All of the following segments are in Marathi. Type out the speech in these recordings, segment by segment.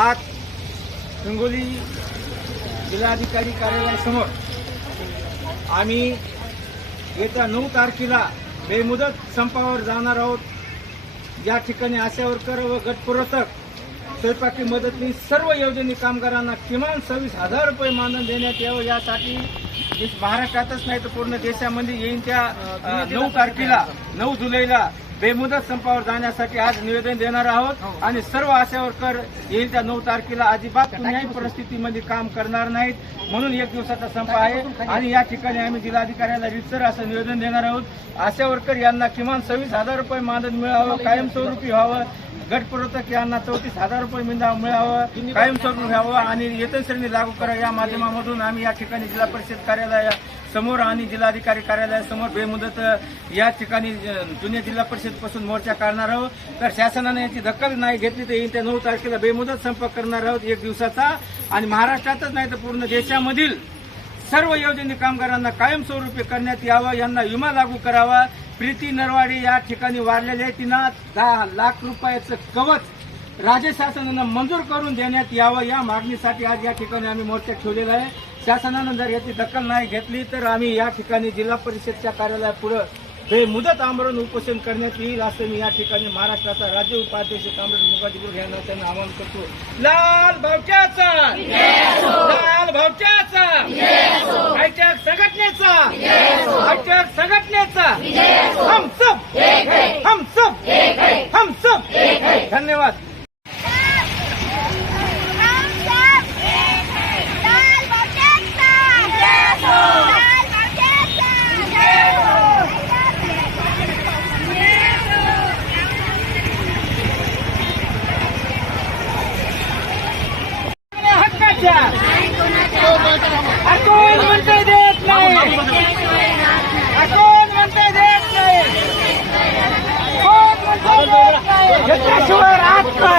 आज हिंगोली जिल्हाधिकारी कार्यालयासमोर आम्ही येत्या नऊ तारखेला बेमुदत संपावर जाणार आहोत ज्या जा ठिकाणी आशा वर्कर व गठपुरवठक स्वयंपाकी मदतनी सर्व योजने कामगारांना किमान सव्वीस हजार रुपये मानधन देण्यात हो यावं यासाठी महाराष्ट्रातच नाही तर पूर्ण देशामध्ये येईन त्या नऊ तारखेला नऊ जुलैला बेमुदत संपावर जाण्यासाठी आज निवेदन देणार oh. आहोत आणि सर्व आशावरकर येईल त्या नऊ तारखेला अजिबात न्याय परिस्थितीमध्ये काम करणार नाहीत म्हणून एक दिवसाचा संप आहे आणि या ठिकाणी आम्ही जिल्हाधिकाऱ्यांना विचार असं निवेदन देणार आहोत आशावरकर यांना किमान सव्वीस हजार रुपये मानधन मिळावं हो। कायमस्वरूपी व्हावं गटप्रवतक यांना चौतीस हजार रुपये मेंधा मिळावं कायमस्वरूप व्हावं आणि वेतन श्रेणी लागू करावं या माध्यमामधून आम्ही या ठिकाणी जिल्हा परिषद कार्यालया समोर आणि जिल्हाधिकारी कार्यालयासमोर बेमुदत या ठिकाणी जुने जिल्हा पासून मोर्चा काढणार आहोत तर शासनाने याची दखल नाही घेतली तर येईन नऊ तारखेला बेमुदत संपर्क करणार आहोत एक दिवसाचा आणि महाराष्ट्रातच नाही तर पूर्ण देशामधील सर्व योजने कामगारांना कायमस्वरूपी करण्यात यावं यांना विमा लागू करावा प्रीती नरवाडे या ठिकाणी वारलेले तिनं दहा लाख रुपयाचं कवच राज्य शासनानं मंजूर करून देण्यात यावं या मागणीसाठी आज या ठिकाणी आम्ही मोर्चा ठेवलेला आहे शासनानं जर याची दखल नाही घेतली तर आम्ही या ठिकाणी जिल्हा परिषदच्या कार्यालयापुढे मुदत आमरण उपोषण करण्यात येईल असं मी या ठिकाणी महाराष्ट्राचा राज्य उपाध्यक्ष ताम्रेश मुखर्जी घ्या आवाहन करतो लाल भावच्याचा लाल भाऊच्या संघटनेचा आयच्या संघटनेचा हम सब हम सब हम सुख धन्यवाद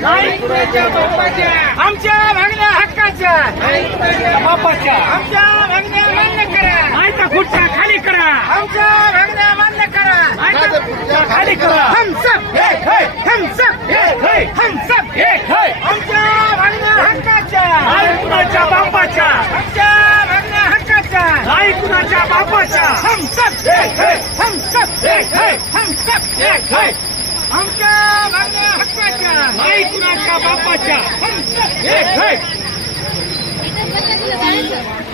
बापाच्या आमच्या भांड्या हक्काच्या बापाच्या भांड्या मान्य करायचा कुर्चा खाली करा आमच्या भांड्या मान्य करायचा खाली करा हमसांग्या हक्काच्या बापाच्या आमच्या भांड्या हक्काच्या बाई कुणाच्या बापाच्या हमस आई भाई कुनाचा बापाचा एक भाई